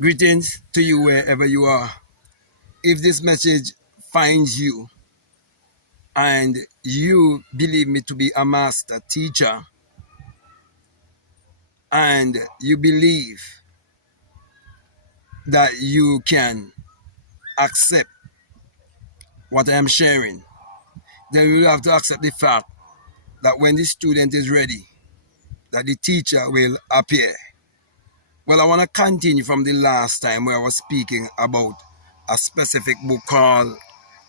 Greetings to you wherever you are. If this message finds you and you believe me to be a master teacher and you believe that you can accept what I am sharing, then you will have to accept the fact that when the student is ready, that the teacher will appear. Well, I want to continue from the last time where I was speaking about a specific book called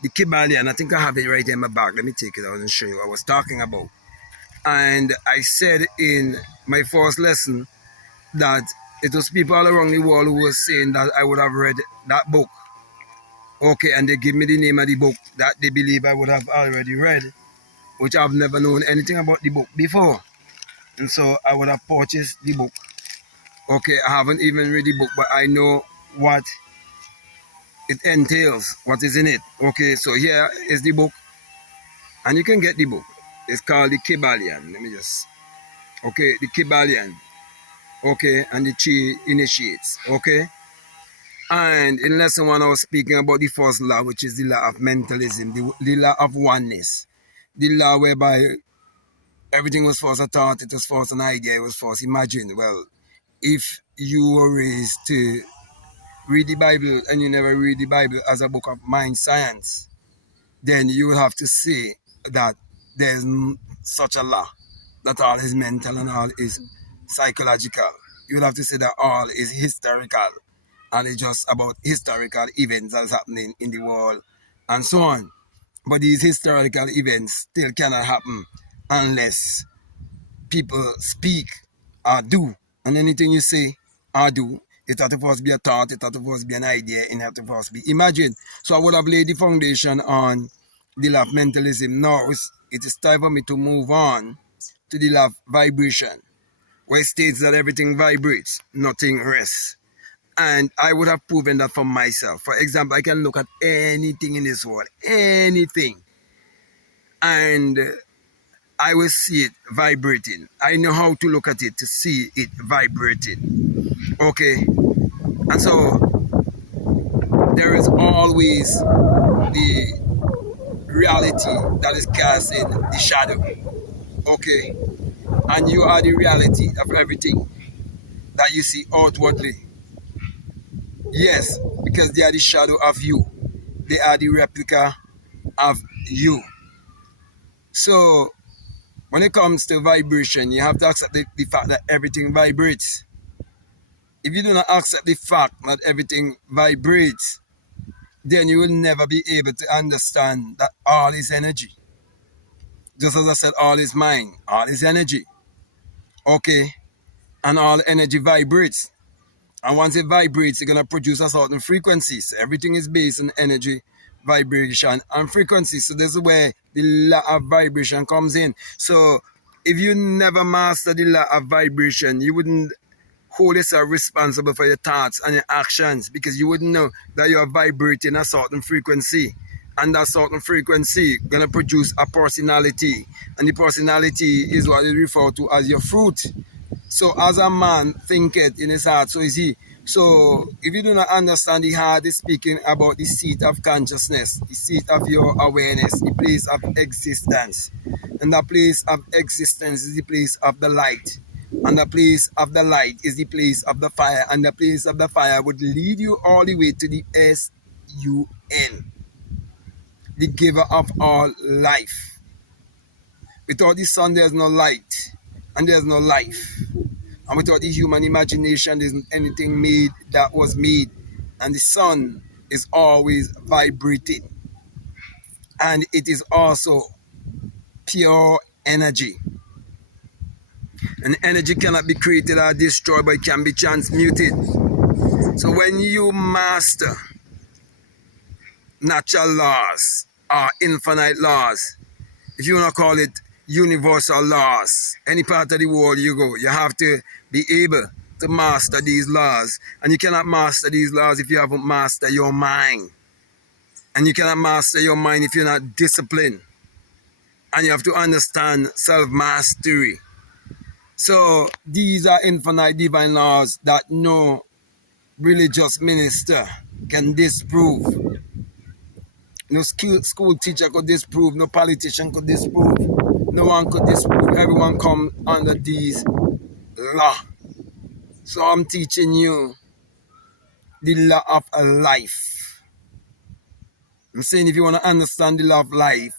The Kybalion. I think I have it right in my bag. Let me take it out and show you what I was talking about. And I said in my first lesson that it was people all around the world who were saying that I would have read that book. Okay, and they give me the name of the book that they believe I would have already read, which I've never known anything about the book before. And so I would have purchased the book. Okay, I haven't even read the book, but I know what it entails, what is in it. Okay, so here is the book, and you can get the book. It's called The Kybalion. Let me just, okay, The Kybalion. Okay, and the Chi initiates. Okay, and in lesson one, I was speaking about the first law, which is the law of mentalism, the law of oneness, the law whereby everything was first a thought, it was first an idea, it was first imagined. Well, if you were raised to read the Bible and you never read the Bible as a book of mind science, then you will have to say that there's such a law, that all is mental and all is psychological. You will have to say that all is historical and it's just about historical events that's happening in the world and so on. But these historical events still cannot happen unless people speak or do. And anything you say or do, it has to first be a thought, it has to first be an idea, it has to first be imagined. So I would have laid the foundation on the law of mentalism. Now it is time for me to move on to the law of vibration, where it states that everything vibrates, nothing rests. And I would have proven that for myself. For example, I can look at anything in this world, anything, and I will see it vibrating. I know how to look at it to see it vibrating. Okay, and so there is always the reality that is casting the shadow. Okay, and you are the reality of everything that you see outwardly. Yes, because they are the shadow of you. They are the replica of you. So when it comes to vibration, you have to accept the fact that everything vibrates. If you do not accept the fact that everything vibrates, then you will never be able to understand that all is energy. Just as I said, all is mind, all is energy. Okay? And all energy vibrates. And once it vibrates, it's going to produce a certain frequency. So everything is based on energy, vibration, and frequency. So this is where the law of vibration comes in. So if you never master the law of vibration, you wouldn't hold yourself responsible for your thoughts and your actions, because you wouldn't know that you are vibrating a certain frequency. And that certain frequency going to produce a personality. And the personality is what is referred to as your fruit. So as a man thinketh in his heart, so is he. So if you do not understand, the heart is speaking about the seat of consciousness, the seat of your awareness, the place of existence. And the place of existence is the place of the light. And the place of the light is the place of the fire. And the place of the fire would lead you all the way to the S-U-N, the giver of all life. Without the sun, there's no light. And there's no life. And without the human imagination, there isn't anything made that was made. And the sun is always vibrating. And it is also pure energy. And energy cannot be created or destroyed, but it can be transmuted. So when you master natural laws or infinite laws, if you want to call it universal laws, any part of the world you go, you have to be able to master these laws. And you cannot master these laws if you haven't mastered your mind. And you cannot master your mind if you're not disciplined. And you have to understand self-mastery. So these are infinite divine laws that know religious minister can disprove. No school teacher could disprove. No politician could disprove. No one could disprove. Everyone come under these law. So I'm teaching you the law of life. I'm saying if you want to understand the law of life,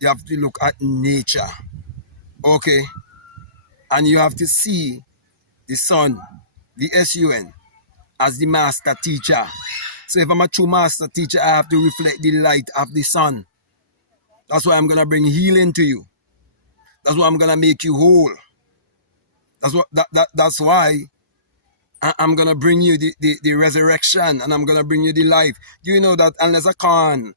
you have to look at nature. Okay? And you have to see the sun, the sun, as the master teacher. So if I'm a true master teacher, I have to reflect the light of the sun. That's why I'm going to bring healing to you. That's why I'm going to make you whole. That's why I'm going to bring you the resurrection, and I'm going to bring you the life. Do you know that unless a corn,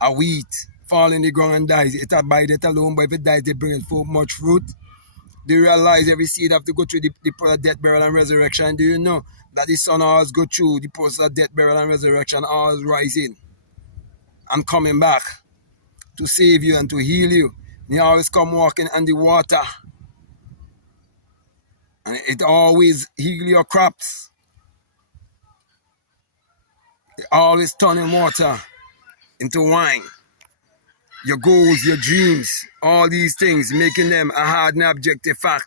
a wheat, fall in the ground and dies, it abide it alone, but if it dies, they bring it forth much fruit? Do you realize every seed have to go through the process of death, burial, and resurrection? Do you know that the sun always go through the process of death, burial, and resurrection, always rising and coming back to save you and to heal you? He always come walking on the water. And it always heal your crops. It always turning water into wine. Your goals, your dreams, all these things, making them a hard and objective fact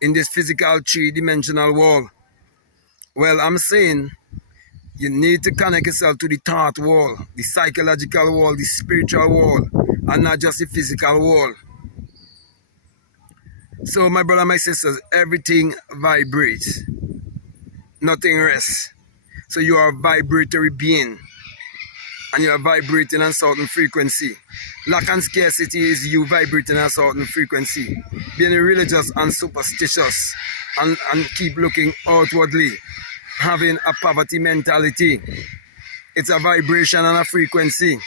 in this physical three-dimensional world. Well, I'm saying you need to connect yourself to the thought world, the psychological world, the spiritual world, and not just the physical world. So my brother, my sisters, everything vibrates. Nothing rests. So you are a vibratory being. And you are vibrating on a certain frequency. Lack and scarcity is you vibrating on a certain frequency. Being religious and superstitious and keep looking outwardly. Having a poverty mentality. It's a vibration and a frequency.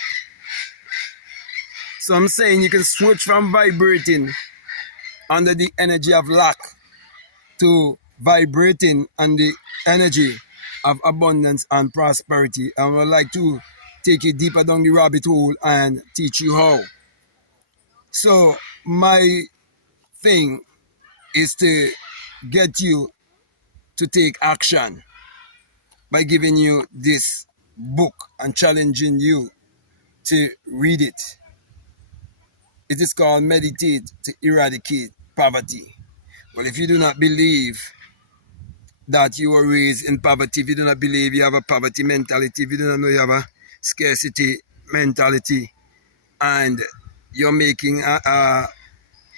So I'm saying you can switch from vibrating under the energy of lack to vibrating on the energy of abundance and prosperity. I would like to take you deeper down the rabbit hole and teach you how. So my thing is to get you to take action by giving you this book and challenging you to read it. It is called Meditate to Eradicate Poverty. Well, if you do not believe that you were raised in poverty, if you do not believe you have a poverty mentality, if you do not know you have a scarcity mentality, and you're making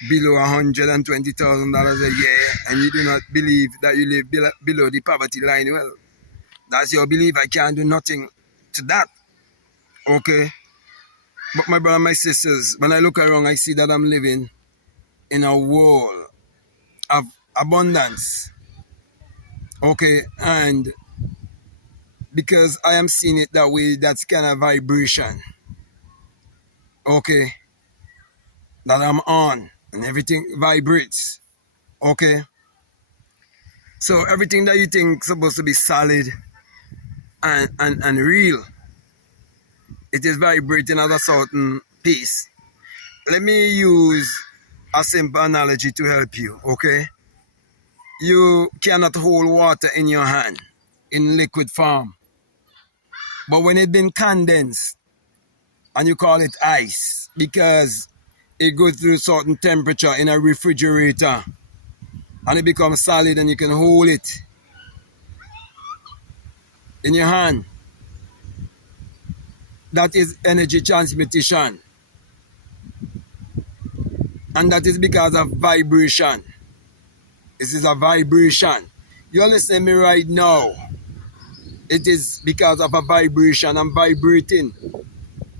below $120,000 a year, and you do not believe that you live below the poverty line, well, that's your belief. I can't do nothing to that. Okay? But my brother, my sisters, when I look around, I see that I'm living in a world of abundance. Okay? And because I am seeing it that way, that's kind of vibration. Okay? That I'm on. And everything vibrates. Okay? So everything that you think is supposed to be solid and real, it is vibrating at a certain pace. Let me use a simple analogy to help you, okay? You cannot hold water in your hand in liquid form. But when it's been condensed, and you call it ice, because it goes through certain temperature in a refrigerator, and it becomes solid and you can hold it in your hand. That is energy transmutation. And that is because of vibration. This is a vibration. You're listening to me right now. It is because of a vibration. I'm vibrating.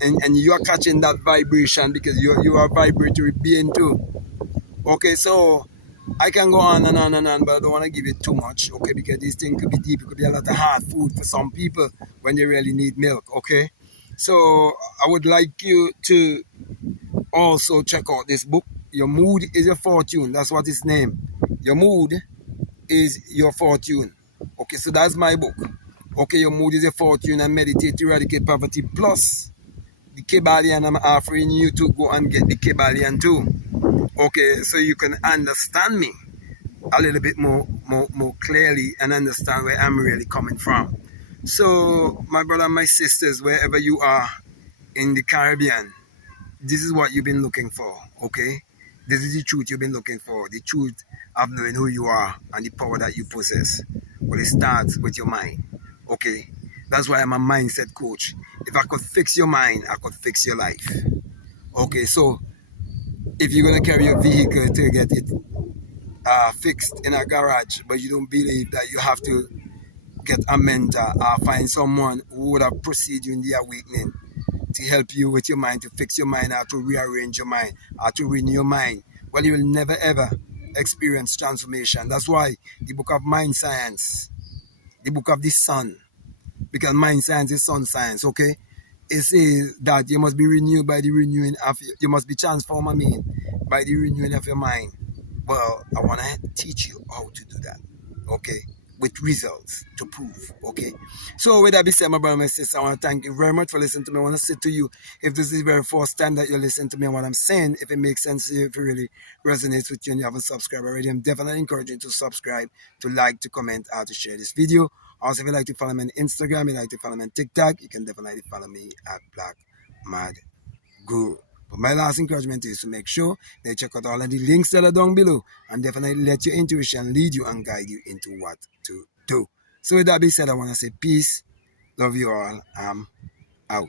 And you're catching that vibration because you are a vibratory being too. Okay, so I can go on and on and on, but I don't want to give it too much, okay, because this thing could be deep. It could be a lot of hard food for some people when they really need milk, okay? So I would like you to also check out this book. Your mood is your fortune. That's what it's named. Your mood is your fortune. Okay, so that's my book. Okay, your mood is your fortune, and Meditate to Eradicate Poverty. Plus the Kybalion, I'm offering you to go and get the Kybalion too. Okay, so you can understand me. a little bit more clearly and understand where I'm really coming from. So, my brother and my sisters, wherever you are in the Caribbean, this is what you've been looking for, okay? This is the truth you've been looking for, the truth of knowing who you are and the power that you possess. Well, it starts with your mind, okay? That's why I'm a mindset coach. If I could fix your mind, I could fix your life. Okay, so if you're going to carry your vehicle to get it fixed in a garage, but you don't believe that you have to get a mentor or find someone who would have preceded you in the awakening to help you with your mind, to fix your mind, or to rearrange your mind, or to renew your mind, well, you will never ever experience transformation. That's why the book of mind science, the book of the sun, because mind science is sun science, okay? It says that you must be renewed by the renewing of you must be transformed, by the renewing of your mind. Well, I want to teach you how to do that, okay? With results to prove, okay? So with that being said, my brother and my sister, I want to thank you very much for listening to me. I want to say to you, if this is the very first time that you listen to me and what I'm saying, if it makes sense to you, if it really resonates with you and you haven't subscribed already, I'm definitely encouraging you to subscribe, to like, to comment, or to share this video. Also, if you'd like to follow me on Instagram, you'd like to follow me on TikTok, you can definitely follow me at Black Mad Guru. But my last encouragement is to make sure that you check out all of the links that are down below and definitely let your intuition lead you and guide you into what to do. So with that being said, I want to say peace, love you all, I'm out.